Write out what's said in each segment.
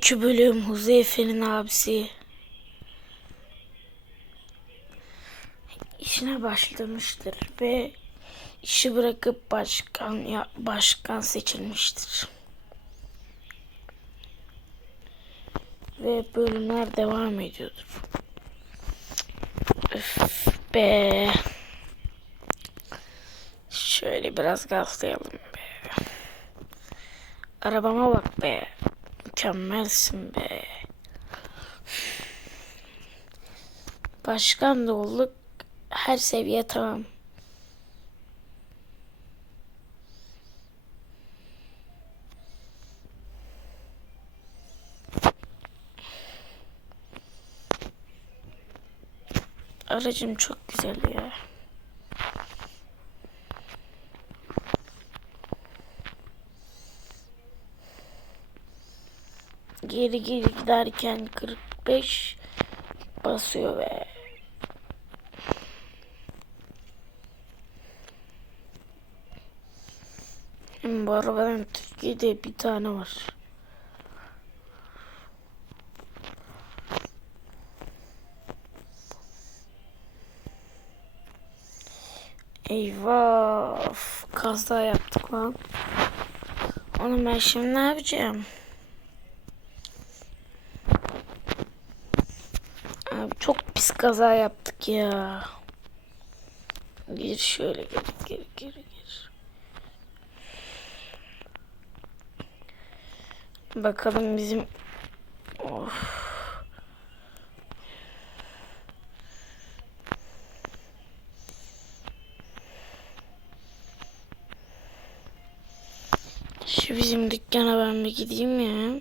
İki bölüm Huzeyfe'nin abisi. işine başlamıştır ve işi bırakıp başkan ya başkan seçilmiştir. Ve bölümler devam ediyordur. Öf be. Şöyle biraz gazlayalım be. Arabama bak be. Mükemmelsin be. Başkan da olduk. Her seviye tamam. Aracım çok güzel ya. Geri geri giderken 45 basıyor ve bu arabadan Türkiye'de bir tane var. Eyvah. Kaza yaptık lan. Onu ben şimdi ne yapacağım? Abi çok pis kaza yaptık ya. Gir şöyle gir gir gir gir. Bakalım bizim of. Şu bizim dükkana ben bir gideyim ya.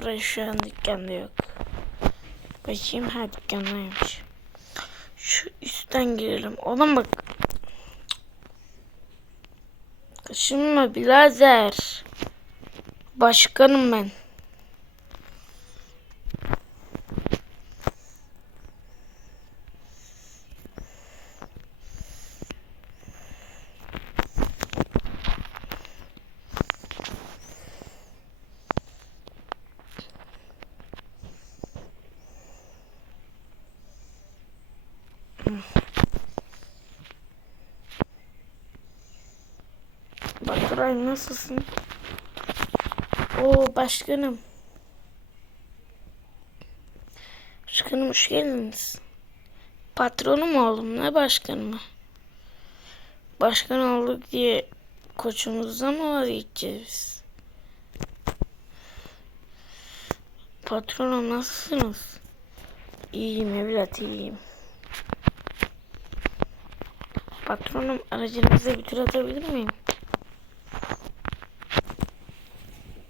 Baturay şu an dükkanda yok. Bakayım ha dükkandaymış. Şu üstten girelim. Oğlum bak. Kaşınma birader. Başkanım ben. Baturay nasılsın? Oo başkanım. Başkanım hoş geldiniz. Patronum oğlum ne başkanı mı? Başkan olduk diye koçumuzdan mı vazgeçeceğiz? Patronum nasılsınız? İyiyim evlat iyiyim. Patronum aracınıza bir tur atabilir miyim?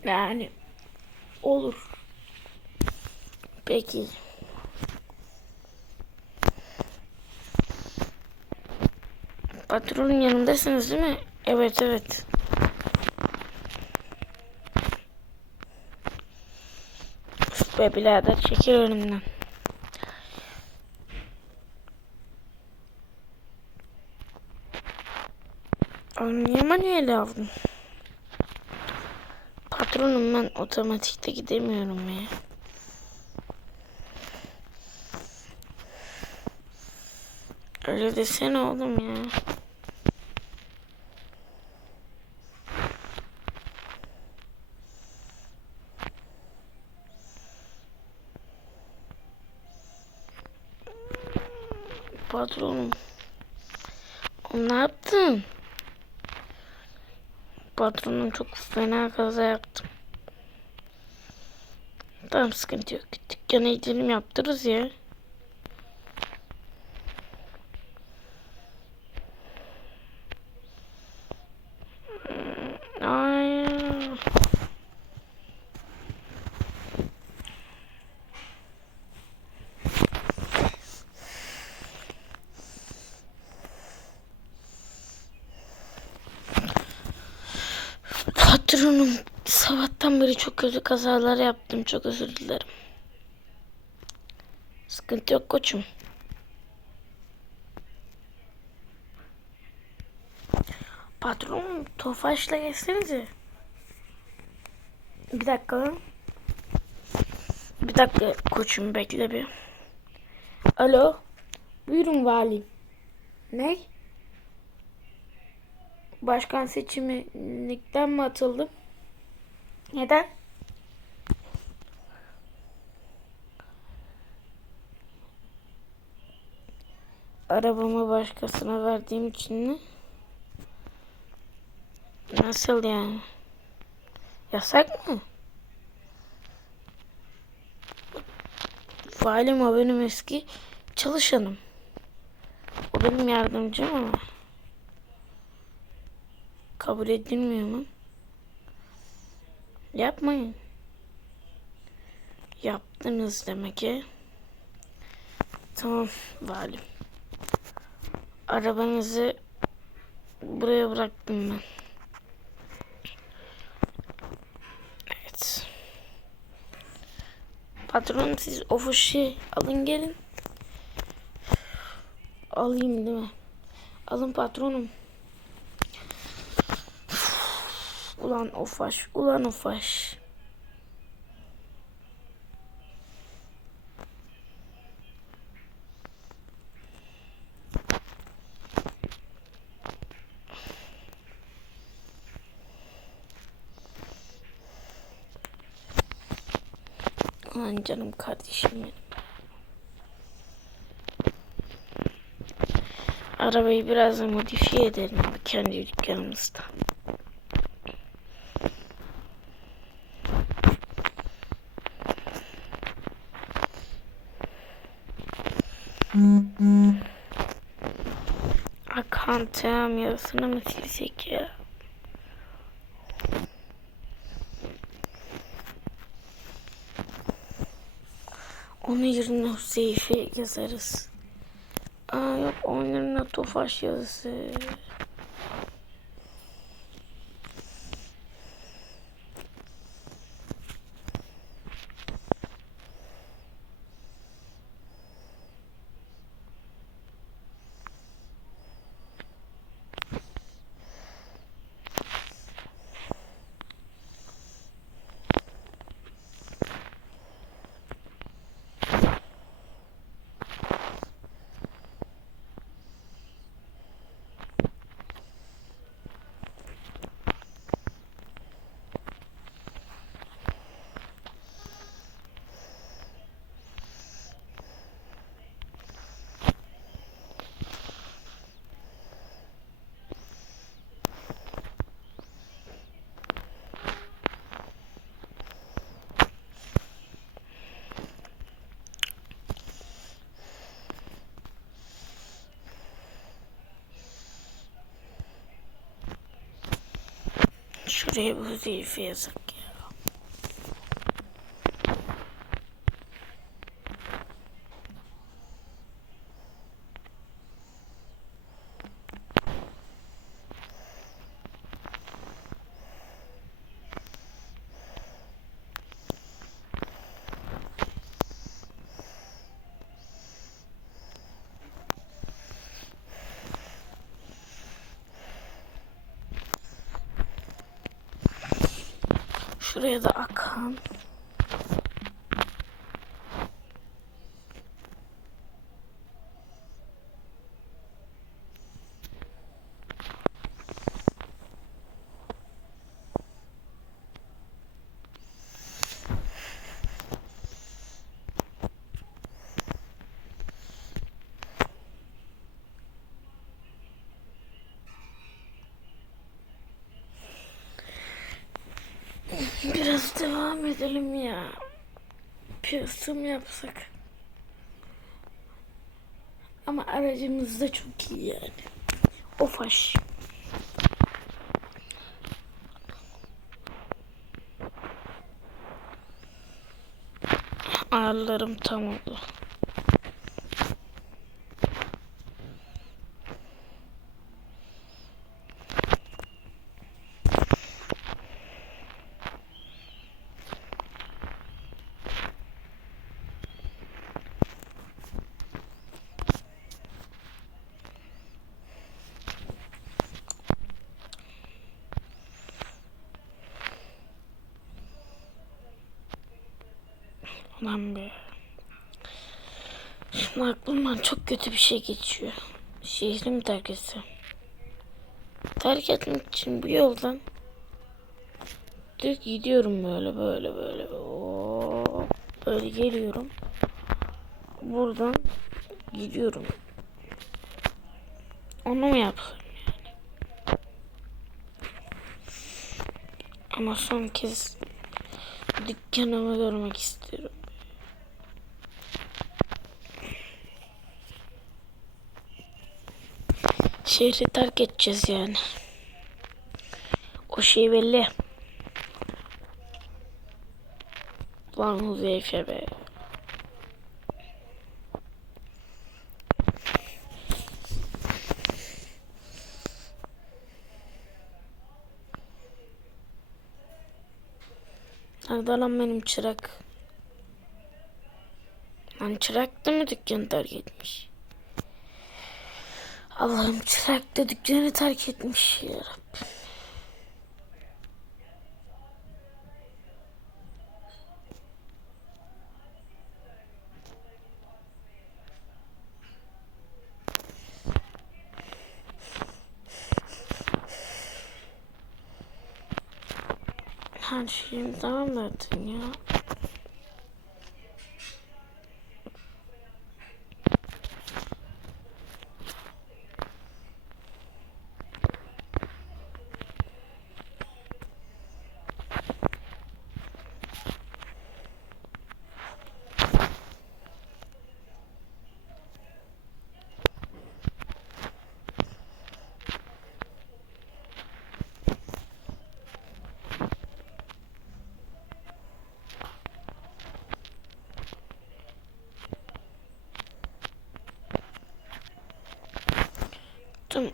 Yani olur. Peki. Patronun yanındasınız değil mi? Evet evet. Üf be birader çekil önümden. Abi niye manuel aldın? Patronum ben otomatikte gidemiyorum ya. Öyle desene oğlum ya. Patronum. Oğlum Ne yaptın? Patronum çok fena kaza yaptım. Tamam sıkıntı yok. Dükkana gidelim yaptırırız ya. Ay. Patronum sabahtan beri çok kötü kazalar yaptım. Çok özür dilerim. Sıkıntı yok koçum. Patron Tofaş'la geçsenize. Bir dakika. Bir dakika koçum bekle bir. Alo. Buyurun valim. Ne? Başkan seçiminden mi atıldım? Neden? Arabamı başkasına verdiğim için mi? Nasıl yani? Yasak mı? Valim o benim eski çalışanım. O benim yardımcım ama. Kabul edilmiyor mu? Yapmayın. Yaptınız demek ki. Tamam valim. Arabanızı buraya bıraktım ben. Evet. Patron siz o fışı alın gelin. Alayım değil mi? Alın patronum. Ulan ofaş, ulan ofaş. Canım kardeşim benim. Arabayı biraz da modifiye edelim kendi dükkanımızda. Akan tamam yarısını mı silsek ya? Onun yerine Hüseyfi yazarız. Aa yok onun yerine Tofaş yazısı. Şuraya bu Hüseyfi yazık Şuraya da akan. Biraz edelim ya. Piyasa mı yapsak? Ama aracımız da çok iyi yani. Ofaş. Ağırlarım tam oldu. Ulan be. Şimdi aklımdan çok kötü bir şey geçiyor. Şehri mi terk etsem? Terk etmek için bu yoldan Düz gidiyorum böyle böyle böyle. Oo, böyle geliyorum. Buradan gidiyorum. Onu mu yapsam yani? Ama son kez dükkanımı görmek istiyorum. Şehri terk edeceğiz yani. O şey belli. Lan Huzeyfe be. Nerede lan benim çırak? Lan çırak da mı dükkanı terk etmiş? Allah'ım çırak dükkanı terk etmiş ya Rabbim. Her şeyim tamam zaten ya.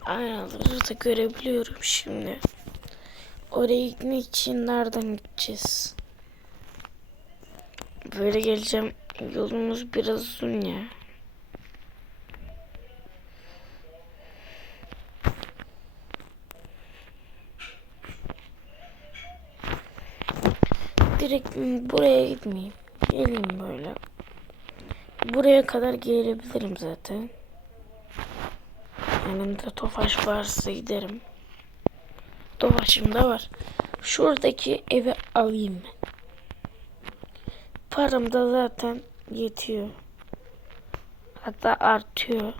Aynaları da görebiliyorum şimdi. Oraya gitmek için nereden gideceğiz? Böyle geleceğim. Yolumuz biraz uzun ya. Direkt buraya gitmeyeyim. Geleyim böyle. Buraya kadar gelebilirim zaten. Yanımda Tofaş varsa giderim. Tofaş'ım da var. Şuradaki evi alayım ben. Param da zaten yetiyor. Hatta artıyor.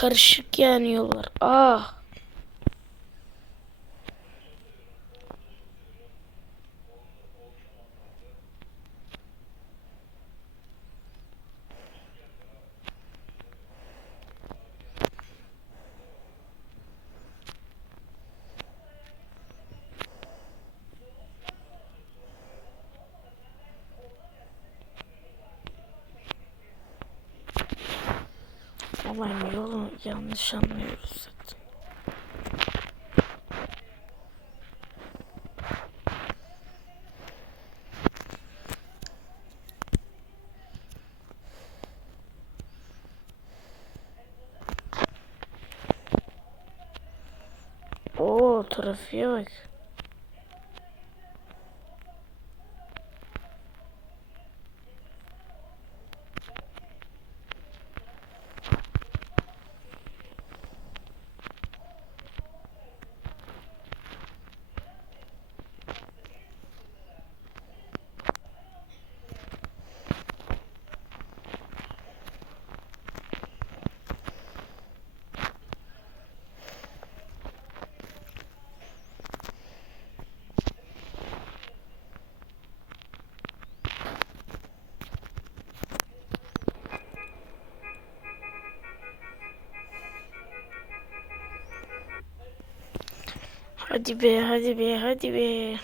Karışık yani yollar. Ah. Oo trafiğe bak. Hadi be hadi be hadi be.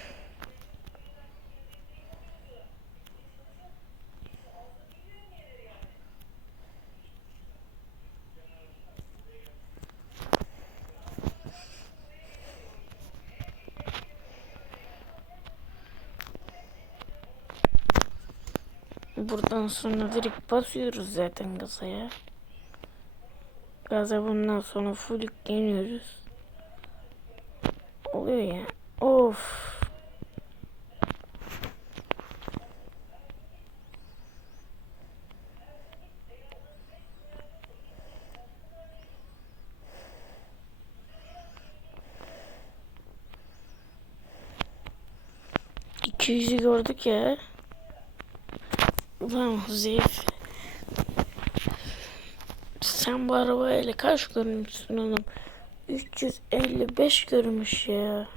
Buradan sonra direkt basıyoruz zaten gaza ya. Gaza bundan sonra full yükleniyoruz. Oluyor ya. Of. İki yüzü gördük ya. Ulan Zeyf. Sen bu arabayla kaç görmüşsün oğlum? 355 görmüş ya.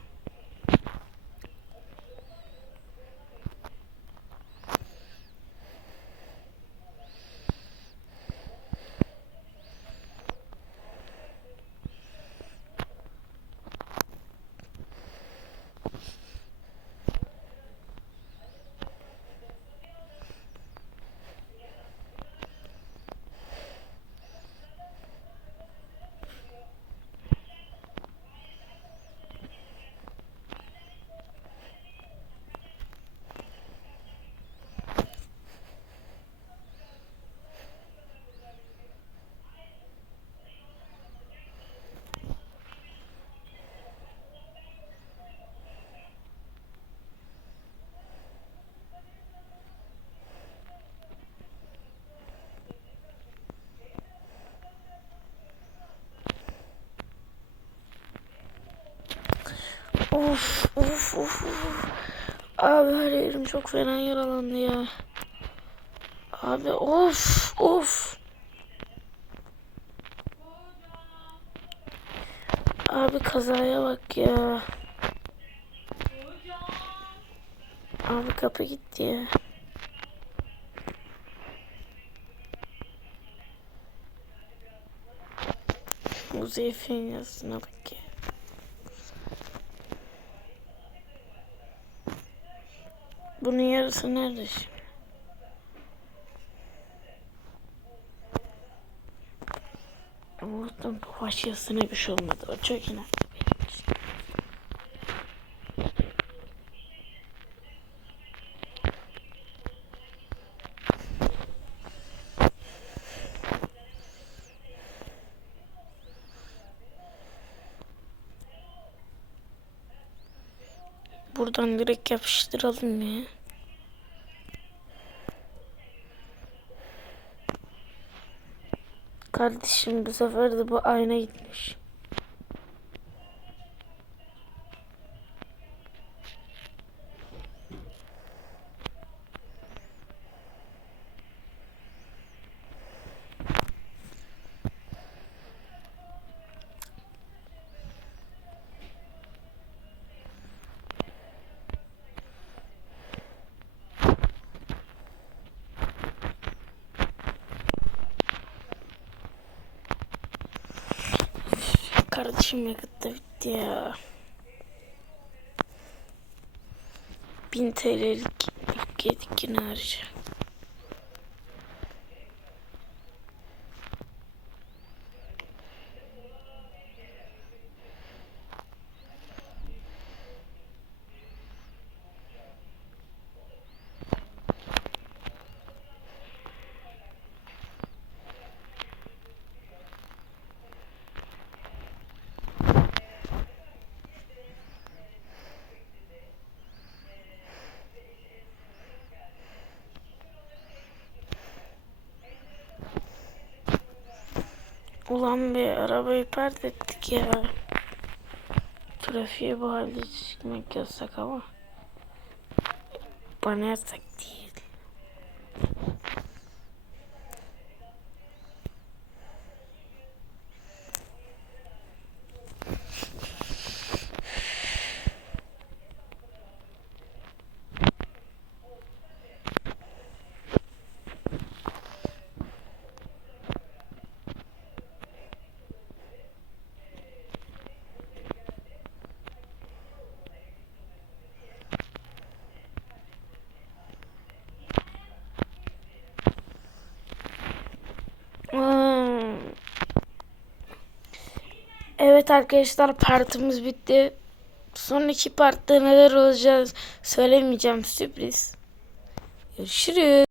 Of of. Abi her yerim çok fena yaralandı ya. Abi of of. Abi kazaya bak ya. Abi kapı gitti ya. Bu zeyfin yazısına bak ya. Bunun yarısı nerede şimdi? Allah'tan bu başkasına bir şey olmadı. O çok inatlı. Buradan direkt yapıştıralım ya. Kardeşim bu sefer de bu ayna gitmiş. Kardeşim yakıt da bitti ya. 1000 TL'lik yedik yine harca. Ulan bir arabayı pert ettik ya. Trafiğe bu halde çıkmak yasak ama. Bana yasak değil. Hmm. Evet arkadaşlar partimiz bitti. Sonraki partta neler olacağız söylemeyeceğim sürpriz. Görüşürüz.